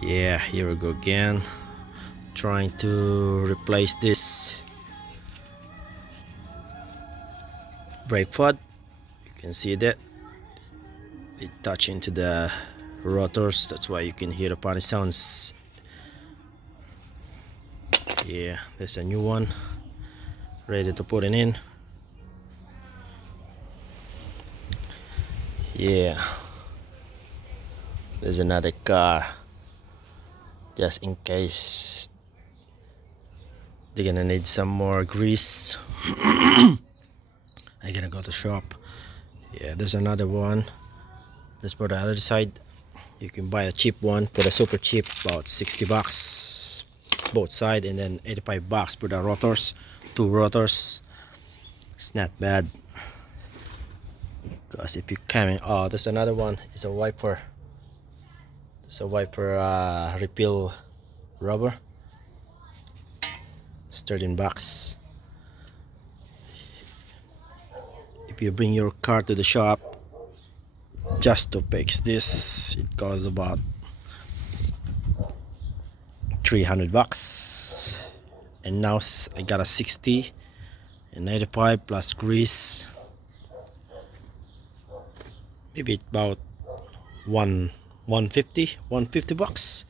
Yeah, here we go again, trying to replace this brake pad. You can see that it touch into the rotors, that's why you can hear the funny sounds. Yeah, there's a new one ready to put it in. Yeah, there's another car just in case they're gonna need some more grease. I gotta go to shop. Yeah, there's another one. This for the other side. You can buy a cheap one for the super cheap, about 60 bucks both side, and then 85 bucks for the rotors, two rotors. It's not bad, because if you come in, oh, there's another one. It's a wiper. It's a wiper refill rubber. It's 13 bucks. If you bring your car to the shop just to fix this, it costs about 300 bucks. And now I got a 60 and 85 plus grease, maybe about 150 bucks.